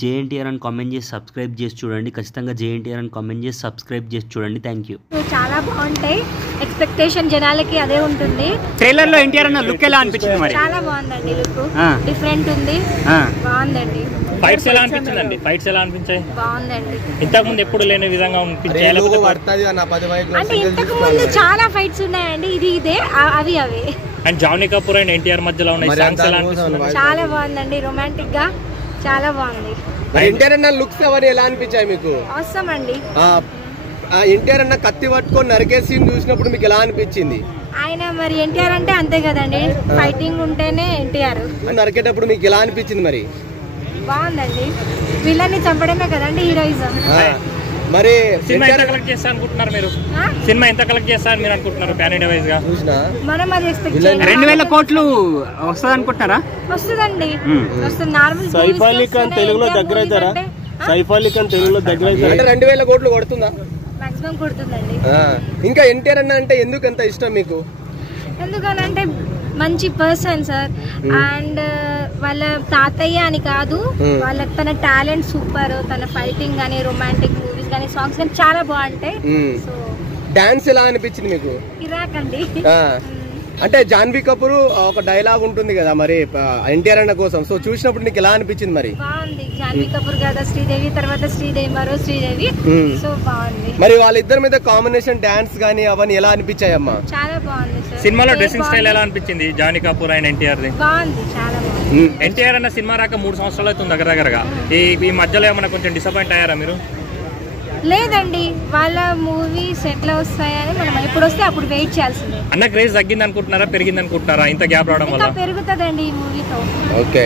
JNTR అని comment చేసి subscribe చేసి చూడండి. ఖచ్చితంగా జేఎన్టీఆర్ అని కామెంట్ చేసి సబ్స్క్రైబ్ చేసి చూడండి. Thank you. చాలా బాగుంటాయి. ఎక్స్పెక్టేషన్ జనాలకి అదే ఉంటుంది. ట్రైలర్ లో ఎన్టీఆర్ అన్న లుక్ ఎలా అనిపించింది? మరి చాలా బాగుందండి. లుక్ డిఫరెంట్ ఉంది. బాగుందండి. ఫైట్స్ ఎలా అనిపించిందండి? ఫైట్స్ ఎలా అనిపించాయి? బాగుందండి. ఇంతకు ముందు ఎప్పుడు లేని విధంగా అనిపించాయి. అంటే ఇంతకు ముందు చాలా ఫైట్స్ ఉన్నాయండి. ఇదే అవి అవే. And Johnny Kapoor and NTR మధ్యలో ఉన్నాయి సాంగ్స్ ఎలా అనిపిస్తుంది? చాలా బాగుందండి. రొమాంటిక్ గా చాలా బాగుంది. ఎన్టీఆర్ అన్న లుక్స్ అవన్నీ ఎలా అనిపించాయి మీకు? అవసరం అండి. ఎన్టీఆర్ అన్న కత్తి పట్టుకొని నరికే సీన్ చూసినప్పుడు మీకు ఎలా అనిపించింది? ఆయన మరి ఎన్టీఆర్ అంటే అంతే కదండి. ఫైటింగ్ ఉంటేనే ఎన్టీఆర్. నరికేటప్పుడు మీకు ఎలా అనిపించింది? మరి బాగుందండి. విలన్ని చంపడమే కదండి హీరోయిజం. మరి సినిమా ఎంత కలెక్ట్ చేస్తా అనుకుంటున్నారు మీరు? సినిమా ఎంత కలెక్ట్ చేస్తారని మీరు అనుకుంటున్నారు? ప్యాన్ ఇండియా వైజ్ గా మనం అది ఎక్స్పెక్ట్ చేయాలి. 2000 కోట్లు వస్తుంది అనుకుంటున్నారా? వస్తుందండి. వస్తుంది. నార్మల్ సైఫ్ అలీ ఖాన్ తెలుగులో దగ్గర అవుతారా? సైఫ్ అలీ ఖాన్ తెలుగులో దగ్గర అవుతారా? 2000 కోట్లు కొడుతుందా? మాక్సిమం కొడుతుందండి. ఇంకా ఎన్టీఆర్ అన్న అంటే ఎందుకు అంత ఇష్టం మీకు? ఎందుకనంటే మంచి పర్సన్ సార్. అండ్ వాళ్ళ తాతయ్య అని కాదు, వాళ్ళ తన టాలెంట్ సూపర్. తన ఫైటింగ్ కానీ, రొమాంటిక్ మూవీస్ కానీ, సాంగ్స్ కానీ చాలా బాగుంటాయి. సో డాన్స్ ఎలా అనిపించింది మీకు? ఇరాక్ అండి. అంటే జాన్వీ కపూర్ ఒక డైలాగ్ ఉంటుంది కదా మరి ఎన్టీఆర్ అన్న కోసం, సో చూసినప్పుడు నీకు ఎలా అనిపించింది? మరి బాగుంది. జాన్వీ కపూర్ కదా శ్రీదేవి, తర్వాత శ్రీదేవి, మరో శ్రీదేవి. సో బాగుంది. మరి వాళ్ళిద్దరి మీద కాంబినేషన్ డాన్స్ గానీ అవన్నీ ఎలా అనిపించాయమ్మా? చాలా బాగుంది సార్. సినిమాలో డ్రెస్సింగ్ స్టైల్ ఎలా అనిపించింది జానీ కపూర్ అండ్ ఎన్టీఆర్ ది? బాగుంది. చాలా బాగుంది. ఎన్టీఆర్ అన్న సినిమా రాక 3 సంవత్సరాలు అవుతుంది దగ్గరగా. ఈ మధ్యలో ఏమన్నా కొంచెం డిసప్పాయింట్ అయ్యారా మీరు? లేదండి. వాళ్ళ మూవీస్ ఎట్లా వస్తాయని మనం ఎప్పుడు వస్తే అప్పుడు వెయిట్ చేయాల్సిందే. అన్న క్రేజ్ తగ్గింది అనుకుంటున్నారా, పెరిగింది అనుకుంటున్నారా ఇంత గ్యాప్ రావడం వల్ల? పెరుగుతుందండి ఈ మూవీతో. ఓకే.